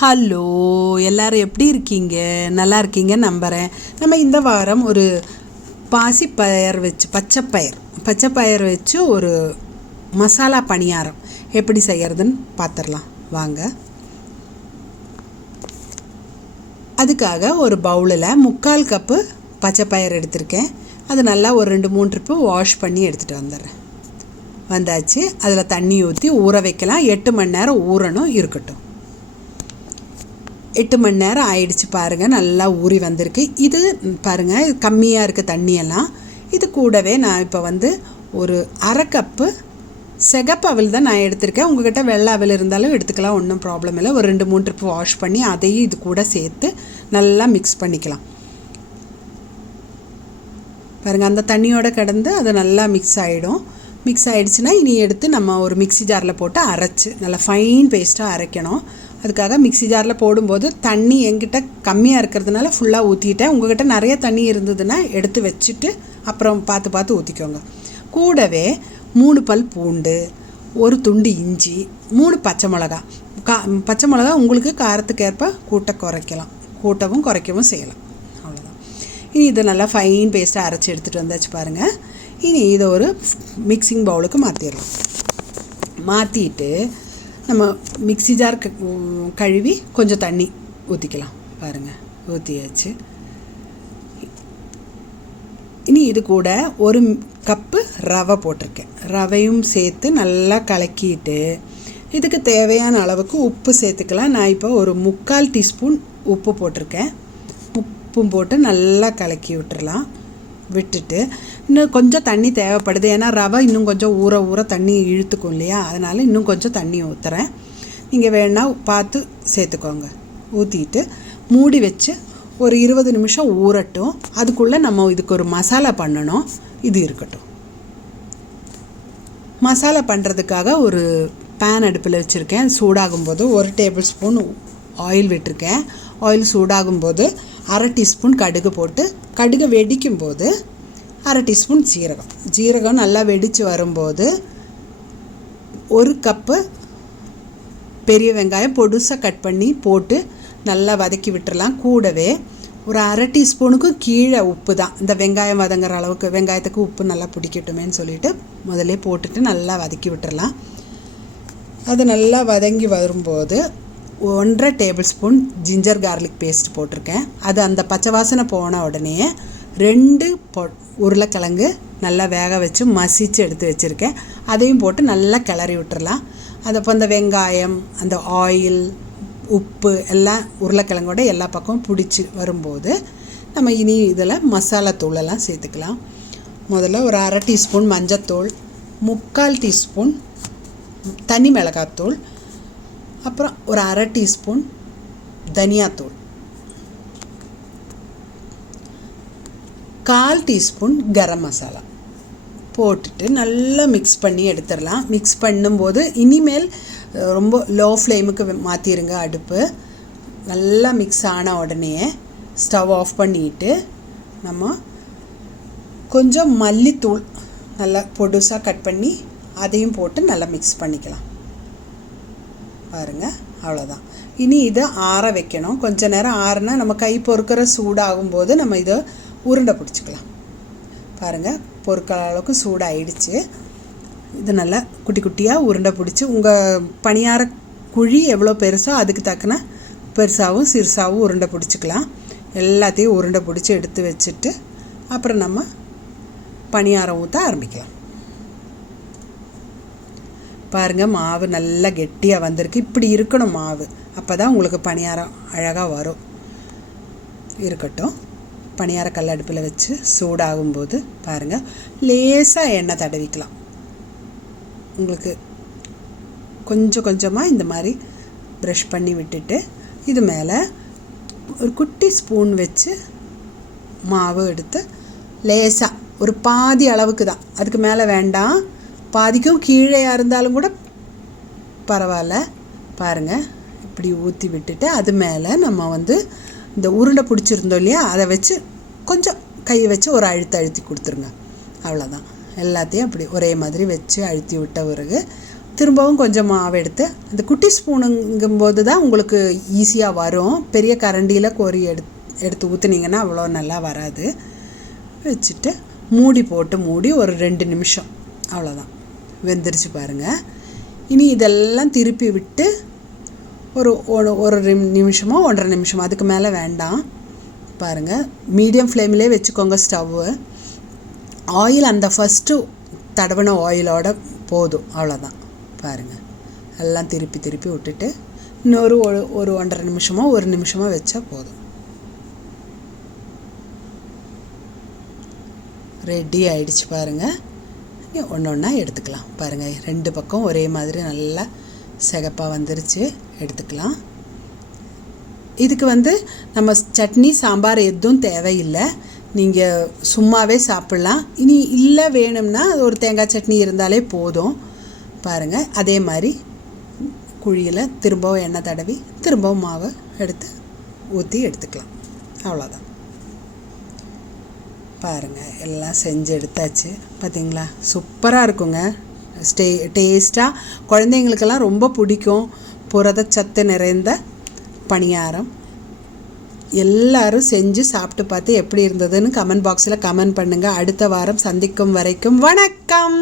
Hello, எல்லாரும் எப்படி இருக்கீங்க? நல்லா இருக்கீங்க நம்புகிறேன். நம்ம இந்த வாரம் ஒரு பாசிப்பயர் வச்சு பச்சைப்பயர் வச்சு ஒரு மசாலா பணியாரம் எப்படி செய்கிறதுன்னு பார்த்துடலாம் வாங்க. அதுக்காக ஒரு பவுலில் 3/4 கப்பு பச்சைப்பயிர் எடுத்திருக்கேன். அது நல்லா ஒரு 2-3 ட்ரிப்பு வாஷ் பண்ணி எடுத்துகிட்டு வந்தாச்சு. அதில் தண்ணி ஊற்றி ஊற வைக்கலாம். 8 மணி நேரம் ஊறணும், இருக்கட்டும். 8 மணி நேரம் ஆயிடுச்சு பாருங்கள், நல்லா ஊறி வந்திருக்கு. இது பாருங்கள், இது கம்மியாக இருக்குது தண்ணியெல்லாம். இது கூடவே நான் இப்போ ஒரு 1/2 கப்பு சிகப்பு அவல் தான் நான் எடுத்திருக்கேன். உங்கள்கிட்ட வெள்ளை அவல் இருந்தாலும் எடுத்துக்கலாம், ஒன்றும் ப்ராப்ளம் இல்லை. ஒரு 2-3 ட்ரிப்பு வாஷ் பண்ணி அதையும் இது கூட சேர்த்து நல்லா மிக்ஸ் பண்ணிக்கலாம். பாருங்கள், அந்த தண்ணியோடு கிடந்து அது நல்லா மிக்ஸ் ஆகிடும். மிக்ஸ் ஆகிடுச்சுன்னா இனி எடுத்து நம்ம ஒரு மிக்ஸி ஜாரில் போட்டு அரைச்சி நல்லா ஃபைன் பேஸ்ட்டாக அரைக்கணும். அதுக்காக மிக்ஸி ஜாரில் போடும்போது தண்ணி என்கிட்ட கம்மியாக இருக்கிறதுனால ஃபுல்லாக ஊற்றிட்டேன். உங்கள்கிட்ட நிறைய தண்ணி இருந்ததுன்னா எடுத்து வச்சுட்டு அப்புறம் பார்த்து ஊற்றிக்கோங்க. கூடவே 3 பல் பூண்டு, 1 துண்டு இஞ்சி, 3 பச்சை மிளகா. பச்சை மிளகா உங்களுக்கு காரத்துக்கேற்ப கூட்டவும் குறைக்கவும் செய்யலாம். அவ்வளோதான். இனி இதை நல்லா ஃபைன் பேஸ்ட்டாக அரைச்சி எடுத்துகிட்டு வந்தாச்சு பாருங்கள். இனி இதை ஒரு மிக்சிங் பவுலுக்கு மாற்றிடலாம். மாற்றிட்டு நம்ம மிக்ஸி ஜார் கழுவி கொஞ்சம் தண்ணி ஊற்றிக்கலாம். பாருங்கள், ஊற்றியாச்சு. இனி இது கூட 1 கப்பு ரவை போட்டிருக்கேன். ரவையும் சேர்த்து நல்லா கலக்கிட்டு இதுக்கு தேவையான அளவுக்கு உப்பு சேர்த்துக்கலாம். நான் இப்போ ஒரு 3/4 டீஸ்பூன் உப்பு போட்டிருக்கேன். உப்பும் போட்டு நல்லா கலக்கி விட்டுட்டு இன்னும் கொஞ்சம் தண்ணி தேவைப்படுது. ஏன்னா ரவை இன்னும் கொஞ்சம் ஊற தண்ணி இழுத்துக்கும் இல்லையா, அதனால் இன்னும் கொஞ்சம் தண்ணி ஊற்றுறேன். நீங்கள் வேணால் பார்த்து சேர்த்துக்கோங்க. ஊற்றிட்டு மூடி வச்சு ஒரு 20 நிமிஷம் ஊறட்டும். அதுக்குள்ளே நம்ம இதுக்கு ஒரு மசாலா பண்ணணும். இது இருக்கட்டும். மசாலா பண்ணுறதுக்காக ஒரு பேன் அடுப்பில் வச்சுருக்கேன். சூடாகும்போது 1 டேபிள் ஸ்பூன் ஆயில் விட்டுருக்கேன். ஆயில் சூடாகும்போது 1/2 டீஸ்பூன் கடுகு போட்டு, கடுகு வெடிக்கும்போது 1/2 டீஸ்பூன் ஜீரகம் நல்லா வெடித்து வரும்போது 1 கப்பு பெரிய வெங்காயம் பொடுசாக கட் பண்ணி போட்டு நல்லா வதக்கி விட்டுறலாம். கூடவே ஒரு 1/2 டீஸ்பூனுக்கும் கீழே உப்பு தான். இந்த வெங்காயம் வதங்குற அளவுக்கு, வெங்காயத்துக்கு உப்பு நல்லா பிடிக்கட்டுமேன்னு சொல்லிவிட்டு முதல்ல போட்டுட்டு நல்லா வதக்கி விட்டுறலாம். அது நல்லா வதங்கி வரும்போது 1/2 tablespoon ginger garlic paste போட்டிருக்கேன். அது அந்த பச்சை வாசனை போன உடனே 2 உருளைக்கிழங்கு நல்லா வேக வச்சு மசித்து எடுத்து வச்சுருக்கேன். அதையும் போட்டு நல்லா கிளறி விட்டுறலாம். அது அப்போ அந்த வெங்காயம், அந்த ஆயில், உப்பு எல்லாம் உருளைக்கிழங்கோட எல்லா பக்கமும் பிடிச்சி வரும்போது நம்ம இனி இதில் மசாலா தூளெல்லாம் சேர்த்துக்கலாம். முதல்ல ஒரு 1/2 டீஸ்பூன் மஞ்சத்தூள், 3/4 டீஸ்பூன் தனி மிளகாத்தூள், அப்புறம் ஒரு 1/2 டீஸ்பூன் தனியாத்தூள், 1/4 டீஸ்பூன் கரம் மசாலா போட்டுட்டு நல்லா மிக்ஸ் பண்ணி எடுத்துடலாம். மிக்ஸ் பண்ணும்போது இனிமேல் ரொம்ப லோ ஃப்ளேமுக்கு மாற்றிடுங்க அடுப்பு. நல்லா மிக்ஸ் ஆன உடனே ஸ்டவ் ஆஃப் பண்ணிவிட்டு நம்ம கொஞ்சம் மல்லித்தூள் நல்லா பொடுசாக கட் பண்ணி அதையும் போட்டு நல்லா மிக்ஸ் பண்ணிக்கலாம். பாருங்கள், அவ்வளோதான். இனி இதை ஆற வைக்கணும். கொஞ்ச நேரம் ஆறுனா நம்ம கை பொறுக்கிற சூடாகும்போது நம்ம இதை உருண்டை பிடிச்சிக்கலாம். பாருங்கள், பொறுக்கிற அளவுக்கு சூடாகிடுச்சு. இது நல்லா குட்டி குட்டியாக உருண்டை பிடிச்சி உங்கள் பணியார குழி எவ்வளோ பெருசோ அதுக்கு தக்கன பெருசாகவும் சிறுசாகவும் உருண்டை பிடிச்சிக்கலாம். எல்லாத்தையும் உருண்டை பிடிச்சி எடுத்து வச்சுட்டு அப்புறம் நம்ம பணியாரம் ஊற்ற ஆரம்பிக்கலாம். பாருங்கள், மாவு நல்லா கெட்டியாக வந்திருக்கு. இப்படி இருக்கணும் மாவு, அப்போ தான் உங்களுக்கு பணியாரம் அழகாக வரும். இருக்கட்டும். பணியார கல் அடுப்பில் வச்சு சூடாகும்போது பாருங்கள், லேசாக எண்ணெய் தடவிக்கலாம். உங்களுக்கு கொஞ்சம் கொஞ்சமாக இந்த மாதிரி ப்ரஷ் பண்ணி விட்டுட்டு இது மேலே ஒரு குட்டி ஸ்பூன் வச்சு மாவு எடுத்து லேசாக ஒரு பாதி அளவுக்கு தான், அதுக்கு மேலே வேண்டாம். பாதிக்கும் கீழேயாக இருந்தாலும் கூட பரவாயில்ல. பாருங்கள், இப்படி ஊற்றி விட்டுட்டு அது மேலே நம்ம இந்த உருண்டை பிடிச்சிருந்தோம் இல்லையா, அதை வச்சு கொஞ்சம் கையை வச்சு ஒரு அழுத்தி கொடுத்துருங்க. அவ்வளோதான். எல்லாத்தையும் அப்படி ஒரே மாதிரி வச்சு அழுத்தி விட்ட பிறகு திரும்பவும் கொஞ்சம் மாவு எடுத்து அந்த குட்டி ஸ்பூனுங்கும்போது தான் உங்களுக்கு ஈஸியாக வரும். பெரிய கரண்டியில் கோரி எடுத்து ஊற்றுனீங்கன்னா அவ்வளோ நல்லா வராது. வச்சுட்டு மூடி ஒரு 2 நிமிஷம் அவ்வளோதான். வெந்துருச்சு பாருங்கள். இனி இதெல்லாம் திருப்பி விட்டு ஒரு நிமிஷமோ 1.5 நிமிஷமோ, அதுக்கு மேலே வேண்டாம். பாருங்கள், மீடியம் ஃப்ளேமிலே வச்சுக்கோங்க ஸ்டவ்வு. ஆயில் அந்த ஃபஸ்ட்டு தடவின ஆயிலோட போதும், அவ்வளோதான். பாருங்கள், எல்லாம் திருப்பி விட்டுட்டு இன்னொரு 1.5 நிமிஷமோ 1 நிமிஷமோ வச்சா போதும். ரெடி ஆகிடுச்சு பாருங்கள். ஒன்றா எடுத்துக்கலாம். பாருங்கள், 2 பக்கம் ஒரே மாதிரி நல்லா சிகப்பாக வந்துருச்சு. எடுத்துக்கலாம். இதுக்கு நம்ம சட்னி சாம்பார் எதுவும் தேவையில்லை. நீங்கள் சும்மாவே சாப்பிட்லாம். இனி இல்லை வேணும்னா ஒரு தேங்காய் சட்னி இருந்தாலே போதும். பாருங்கள், அதே மாதிரி குழியில் திரும்பவும் எண்ணெய் தடவி திரும்பவும் மாவை எடுத்து ஊற்றி எடுத்துக்கலாம். அவ்வளோதான். பாருங்கள், எல்லாம் செஞ்சு எடுத்தாச்சு. பார்த்திங்களா, சூப்பராக இருக்குங்க. டேஸ்ட்டாக குழந்தைங்களுக்கெல்லாம் ரொம்ப பிடிக்கும். புரதச்சத்து நிறைந்த பணியாரம். எல்லாரும் செஞ்சு சாப்பிட்டு பார்த்து எப்படி இருந்ததுன்னு கமெண்ட் பாக்ஸில் கமெண்ட் பண்ணுங்கள். அடுத்த வாரம் சந்திக்கும் வரைக்கும் வணக்கம்.